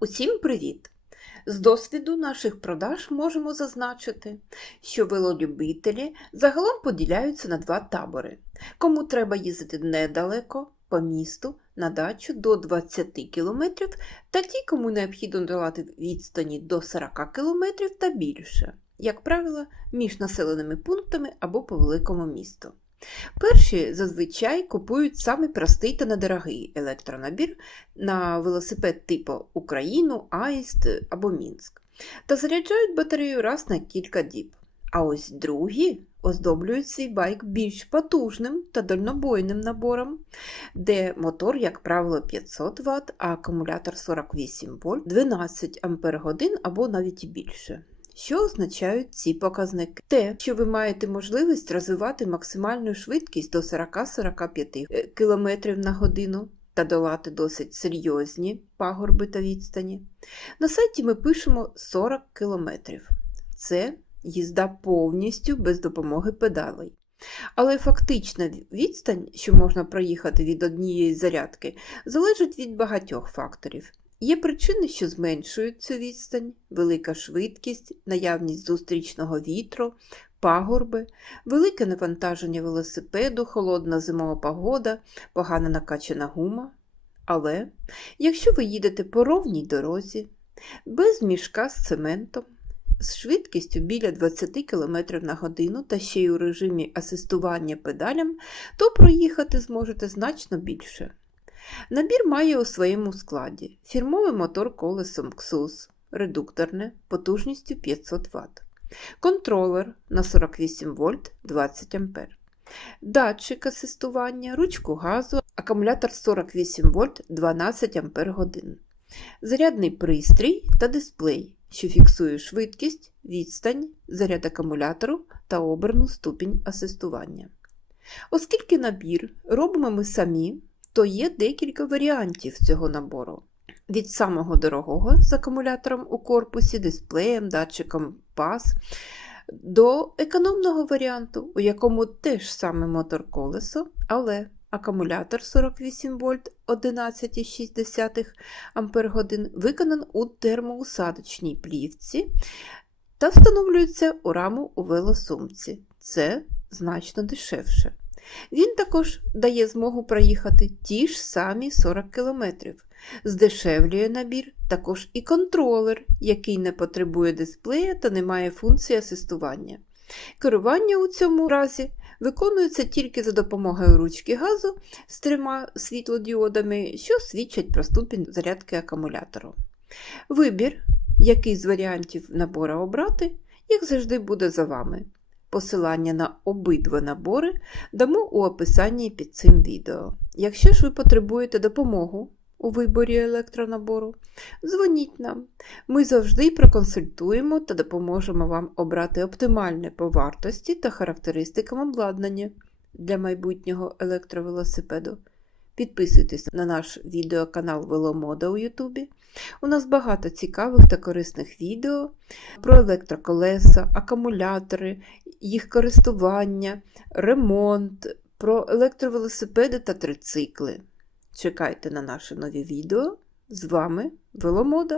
Усім привіт! З досвіду наших продаж можемо зазначити, що велолюбителі загалом поділяються на два табори. Кому треба їздити недалеко по місту на дачу до 20 км, та ті, кому необхідно долати відстані до 40 км та більше, як правило, між населеними пунктами або по великому місту. Перші зазвичай купують самий простий та недорогий електронабір на велосипед типу Україну, Аїст або Мінськ та заряджають батарею раз на кілька діб. А ось другі оздоблюють свій байк більш потужним та дальнобойним набором, де мотор, як правило, 500 Вт, а акумулятор 48 вольт, 12 Ах або навіть більше. Що означають ці показники? Те, що ви маєте можливість розвивати максимальну швидкість до 40-45 км на годину та долати досить серйозні пагорби та відстані. На сайті ми пишемо 40 км. Це їзда повністю без допомоги педалей. Але фактична відстань, що можна проїхати від однієї зарядки, залежить від багатьох факторів. Є причини, що зменшують цю відстань, велика швидкість, наявність зустрічного вітру, пагорби, велике навантаження велосипеду, холодна зимова погода, погано накачана гума. Але якщо ви їдете по ровній дорозі, без мішка з цементом, з швидкістю біля 20 км на годину та ще й у режимі асистування педалям, то проїхати зможете значно більше. Набір має у своєму складі фірмовий мотор колесом XUS, редукторне потужністю 500 Вт, контролер на 48 вольт 20 А, датчик асистування, ручку газу, акумулятор 48 вольт 12 Ах, зарядний пристрій та дисплей, що фіксує швидкість, відстань, заряд акумулятору та оберну ступінь асистування. Оскільки набір робимо ми самі, то є декілька варіантів цього набору. Від самого дорогого з акумулятором у корпусі, дисплеєм, датчиком пас, до економного варіанту, у якому теж саме мотор колесо, але акумулятор 48 вольт 11,6 Ах виконан у термоусадочній плівці та встановлюється у раму у велосумці. Це значно дешевше. Він також дає змогу проїхати ті ж самі 40 км. Здешевлює набір також і контролер, який не потребує дисплея та не має функції асистування. Керування у цьому разі виконується тільки за допомогою ручки газу з трьома світлодіодами, що свідчать про ступінь зарядки акумулятору. Вибір, який з варіантів набора обрати, як завжди буде за вами. Посилання на обидва набори дамо у описанні під цим відео. Якщо ж ви потребуєте допомогу у виборі електронабору, дзвоніть нам. Ми завжди проконсультуємо та допоможемо вам обрати оптимальне по вартості та характеристикам обладнання для майбутнього електровелосипеду. Підписуйтесь на наш відеоканал Веломода у Ютубі. У нас багато цікавих та корисних відео про електроколеса, акумулятори, їх користування, ремонт, про електровелосипеди та трицикли. Чекайте на наші нові відео. З вами Веломода!